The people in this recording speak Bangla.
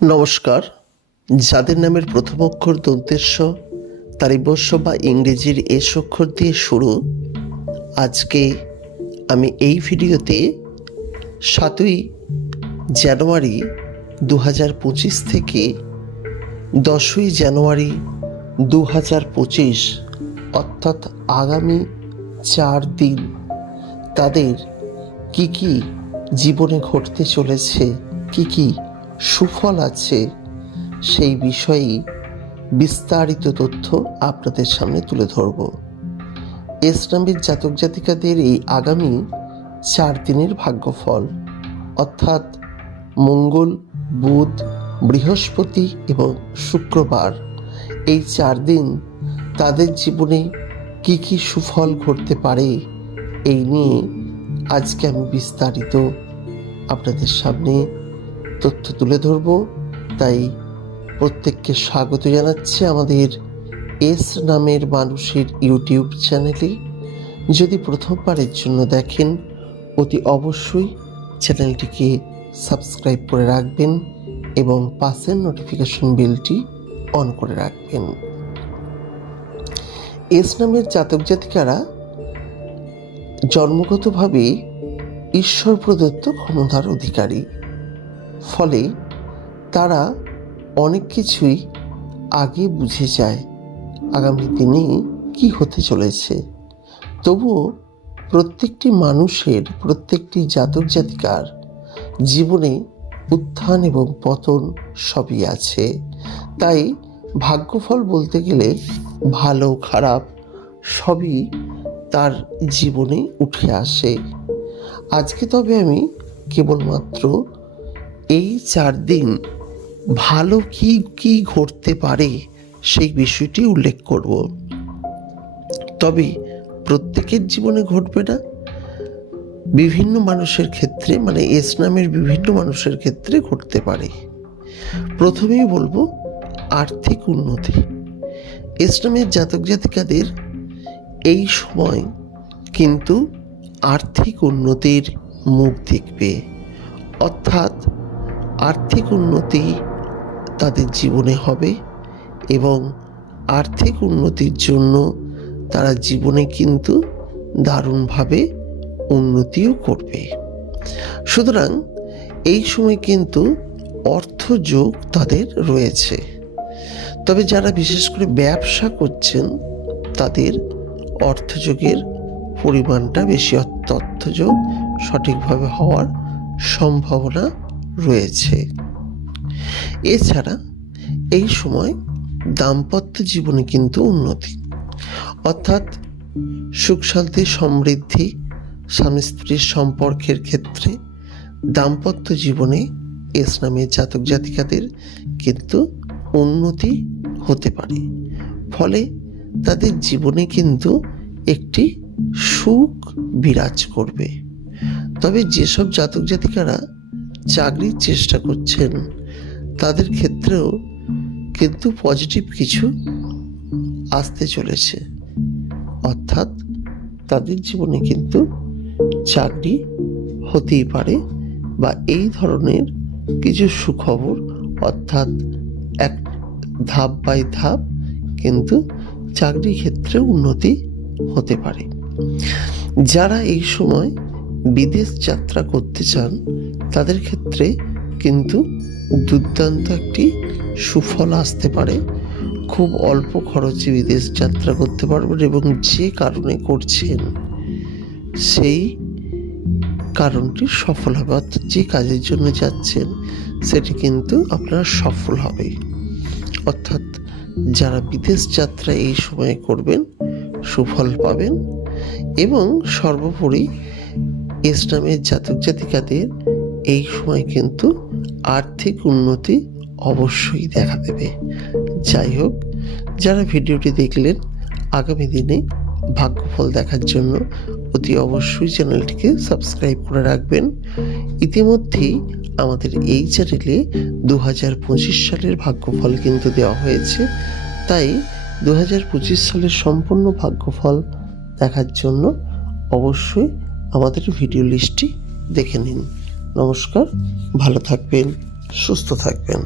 নমস্কার। যাদের নামের প্রথম অক্ষর দন্তেস্ব, তালিবস্য বা ইংরেজির এস অক্ষর দিয়ে শুরু, আজকে আমি এই ভিডিওতে 7ই জানুয়ারি 2025 থেকে 10ই জানুয়ারি 2025 অর্থাৎ আগামী 4 দিন তাদের কি কি জীবনে ঘটতে চলেছে, কি কি সুফল আছে, সেই বিষয়ে বিস্তারিত তথ্য আপনাদের সামনে তুলে ধরব। এস নামের জাতক জাতিকাদের এই আগামী 4 দিনের ভাগ্যফল, অর্থাৎ মঙ্গল, বুধ, বৃহস্পতি এবং শুক্রবার, এই 4 দিন তাদের জীবনে কি কি সুফল ঘটতে পারে, এই নিয়ে আজকে আমি বিস্তারিত আপনাদের সামনে তথ্য তুলে ধরব। তাই প্রত্যেককে স্বাগত জানাচ্ছি আমাদের এস নামের মানুষের ইউটিউব চ্যানেলে। যদি প্রথমবারের জন্য দেখেন, অতি অবশ্যই চ্যানেলটিকে সাবস্ক্রাইব করে রাখবেন এবং পাশের নোটিফিকেশন বেলটি অন করে রাখবেন। এস নামের জাতক জাতিকারা জন্মগতভাবে ঈশ্বর প্রদত্ত ক্ষমতার অধিকারী, ফলে তারা অনেক কিছুই আগে বুঝে যায় আগামী দিনে কি হতে চলেছে। তবুও প্রত্যেকটি মানুষের, প্রত্যেকটি জাতক জাতিকার জীবনে উত্থান এবং পতন সবই আছে। তাই ভাগ্যফল বলতে গেলে ভালো খারাপ সবই তার জীবনে উঠে আসে। আজকে তবে আমি কেবলমাত্র এই 4 দিন ভালো কি কি ঘটতে পারে সেই বিষয়টি উল্লেখ করব। তবে প্রত্যেকের জীবনে ঘটবে না, বিভিন্ন মানুষের ক্ষেত্রে, মানে এস নামের বিভিন্ন মানুষের ক্ষেত্রে ঘটতে পারে। প্রথমেই বলবো আর্থিক উন্নতি। এস নামের জাতক জাতিকাদের এই সময় কিন্তু আর্থিক উন্নতির মুখ দেখবে, অর্থাৎ আর্থিক উন্নতি তাদের জীবনে হবে এবং আর্থিক উন্নতির জন্য তারা জীবনে কিন্তু দারুণভাবে উন্নতিও করবে। সুতরাং এই সময় কিন্তু অর্থযোগ তাদের রয়েছে। তবে যারা বিশেষ করে ব্যবসা করছেন তাদের অর্থযোগের পরিমাণটা বেশি, অর্থযোগ সঠিকভাবে হওয়ার সম্ভাবনা রয়েছে। এছাড়া এই সময় দাম্পত্য জীবনে কিন্তু উন্নতি, অর্থাৎ সুখ শান্তি সমৃদ্ধি, স্বামী স্ত্রীর সম্পর্কের ক্ষেত্রে দাম্পত্য জীবনে এস নামের জাতক জাতিকাদের কিন্তু উন্নতি হতে পারে। ফলে তাদের জীবনে কিন্তু একটি সুখ বিরাজ করবে। তবে যেসব জাতক জাতিকারা চাকরির চেষ্টা করছেন তাদের ক্ষেত্রেও কিন্তু পজিটিভ কিছু আসতে চলেছে, অর্থাৎ তাদের জীবনে কিন্তু চাকরি হতেই পারে বা এই ধরনের কিছু সুখবর, অর্থাৎ এক ধাপ বাই ধাপ কিন্তু চাকরি ক্ষেত্রে উন্নতি হতে পারে। যারা এই সময় বিদেশ যাত্রা করতে চান তাদের ক্ষেত্রে কিন্তু দুর্দান্ত একটি সুফল আসতে পারে। খুব অল্প খরচে বিদেশ যাত্রা করতে পারবেন এবং যে কারণে করছেন সেই কারণটি সফল হবে, অর্থাৎ যে কাজের জন্য যাচ্ছেন সেটি কিন্তু আপনার সফল হবে। অর্থাৎ যারা বিদেশ যাত্রা এই সময়ে করবেন সুফল পাবেন। এবং সর্বোপরি এস নামের জাতক জাতিকাদের এই সময় কিন্তু আর্থিক উন্নতি অবশ্যই দেখা দেবে। যাই হোক, যারা ভিডিওটি দেখলেন, আগামী দিনে ভাগ্যফল দেখার জন্য অতি অবশ্যই চ্যানেলটিকে সাবস্ক্রাইব করে রাখবেন। ইতিমধ্যেই আমাদের এই চ্যানেলে 2025 সালের ভাগ্যফল কিন্তু দেওয়া হয়েছে। তাই 2025 সালের সম্পূর্ণ ভাগ্যফল দেখার জন্য অবশ্যই আমাদের ভিডিও লিস্টটি দেখে নিন। নমস্কার, ভালো থাকবেন। সুস্থ থাকবেন।